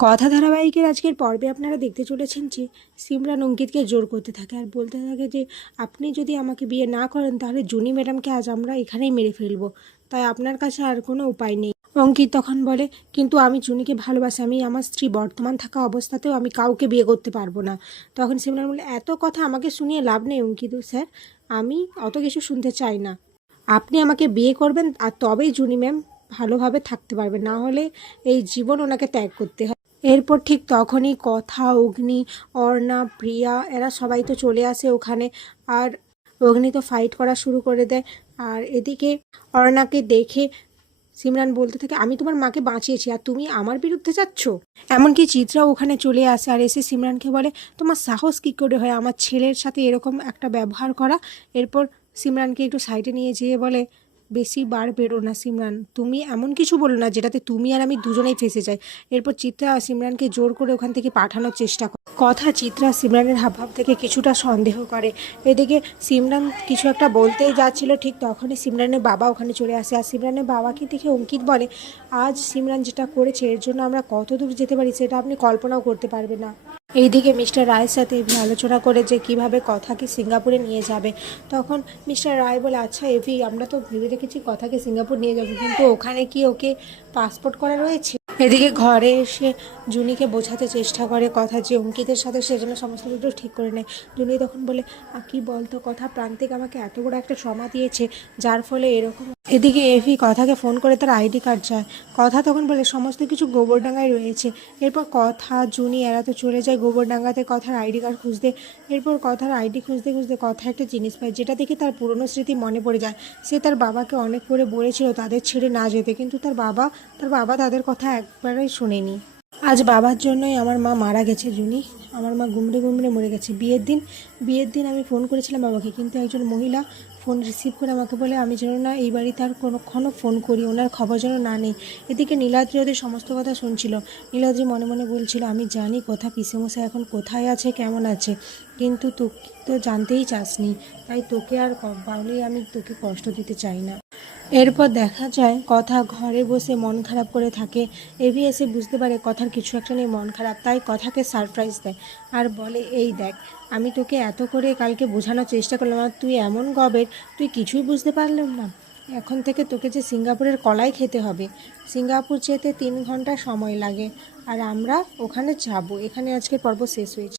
কথা ধারাবাহিকের আজকের পর্বে আপনারা দেখতে চলেছেন যে সিমরান অঙ্কিতকে জোর করতে থাকে আর বলতে থাকে যে আপনি যদি আমাকে বিয়ে না করেন তাহলে জুনি ম্যাডামকে আজ আমরা এখানেই মেরে ফেলবো, তাই আপনার কাছে আর কোনো উপায় নেই। অঙ্কিত তখন বলে কিন্তু আমি জুনিকে ভালোবাসি, আমি আমার স্ত্রী বর্তমান থাকা অবস্থাতেও আমি কাউকে বিয়ে করতে পারবো না। তখন সিমরান বলে এত কথা আমাকে শুনিয়ে লাভ নেই অঙ্কিত স্যার, আমি অত কিছু শুনতে চাই না। আপনি আমাকে বিয়ে করবেন আর তবেই জুনি ম্যাম ভালোভাবে থাকতে পারবে, না হলে এই জীবন ওনাকে ত্যাগ করতে হয়। এরপর ঠিক তখনই কথা, অগ্নি, অর্ণা, প্রিয়া এরা সবাই তো চলে আসে ওখানে। আর অগ্নি তো ফাইট করা শুরু করে দেয়। আর এদিকে অর্ণাকে দেখে সিমরান বলতে থাকে আমি তোমার মাকে বাঁচিয়েছি আর তুমি আমার বিরুদ্ধে যাচ্ছ। এমনকি চিত্রাও ওখানে চলে আসে আর এসে সিমরানকে বলে তোমার সাহস কী করে হয় আমার ছেলের সাথে এরকম একটা ব্যবহার করা। এরপর সিমরানকে একটু সাইডে নিয়ে যেয়ে বলে বেশি বার বেরো না সিমরান, তুমি এমন কিছু বলো না যেটাতে তুমি আর আমি দুজনেই ফেঁসে যাই। এরপর চিত্রা সিমরানকে জোর করে ওখান থেকে পাঠানোর চেষ্টা করে। কথা চিত্রা সিমরানের হাবভাব থেকে কিছুটা সন্দেহ করে। এদিকে সিমরান কিছু একটা বলতেই যাচ্ছিল, ঠিক তখনই সিমরানের বাবা ওখানে চলে আসে আর সিমরানের বাবাকে দেখে অঙ্কিত বলে আজ সিমরান যেটা করেছে এর জন্য আমরা কত দূর যেতে পারি সেটা আপনি কল্পনাও করতে পারবেন না। এইদিকে মিস্টার রায়ের সাথে এভি আলোচনা করে যে কিভাবে কথাকে সিঙ্গাপুরে নিয়ে যাবে। তখন মিস্টার রায় বলে আচ্ছা এভি আমরা তো ভেবে রেখেছি কথাকে সিঙ্গাপুর নিয়ে যাবো, কিন্তু ওখানে কি ওকে পাসপোর্ট করা রয়েছে? এদিকে ঘরে এসে জুনিকে বোঝাতে চেষ্টা করে কথা যে অঙ্কিতের সাথে সে যেন সমস্ত কিছু ঠিক করে নেয়। জুনি তখন বলে কি বলতো কথা, প্রান্তিক আমাকে এত বড় একটা ট্রমা দিয়েছে যার ফলে এরকম। এদিকে এভি কথাকে ফোন করে তার আইডি কার্ড চায়। কথা তখন বলে সমস্ত কিছু গোবরডাঙ্গায় রয়েছে। এরপর কথা জুনি এরা তো চলে যায় গোবরডাঙ্গাতে কথার আইডি কার্ড খুঁজতে। এরপর কথার আইডি খুঁজতে খুঁজতে কথা একটা জিনিস পায় যেটা দেখে তার পুরনো স্মৃতি মনে পড়ে যায়। সে তার বাবাকে অনেক করে বলেছিল তাদের ছেড়ে না যেতে, কিন্তু তার বাবা তাদের কথা একবারই শোনেনি। আজ বাবার জন্যই আমার মা মারা গেছে জুনি, আমার মা গুমড়ে গুমড়ে মরে গেছে। বিয়ের দিন আমি ফোন করেছিলাম বাবাকে, কিন্তু একজন মহিলা ফোন রিসিভ করে আমাকে বলে আমি যেন না এই বাড়িতে আর কোনোক্ষণও ফোন করি, ওনার খবর যেন না নেই। এদিকে নীলাদ্রি ওদের সমস্ত কথা শুনছিল। নীলাদ্রি মনে মনে বলছিল আমি জানি কথা পিসেমশাই এখন কোথায় আছে কেমন আছে, কিন্তু তুই তো জানতেই চাসনি, তাই তোকে আর বলেই আমি তোকে কষ্ট দিতে চাই না। এরপর দেখা যায় কথা ঘরে বসে মন খারাপ করে থাকে। এভি এসে বুঝতে পারে কথার কিছু একটা নিয়ে মন খারাপ, তাই কথাকে সারপ্রাইজ দেয় আর বলে এই দেখ আমি তোকে এত করে কালকে বোঝানোর চেষ্টা করলাম আর তুই এমন গবের, তুই কিছুই বুঝতে পারলাম না। এখন থেকে তোকে যে সিঙ্গাপুরের কলাই খেতে হবে। সিঙ্গাপুর যেতে 3 ঘন্টা সময় লাগে আর আমরা ওখানে যাব। এখানে আজকের পর্ব শেষ হয়েছে।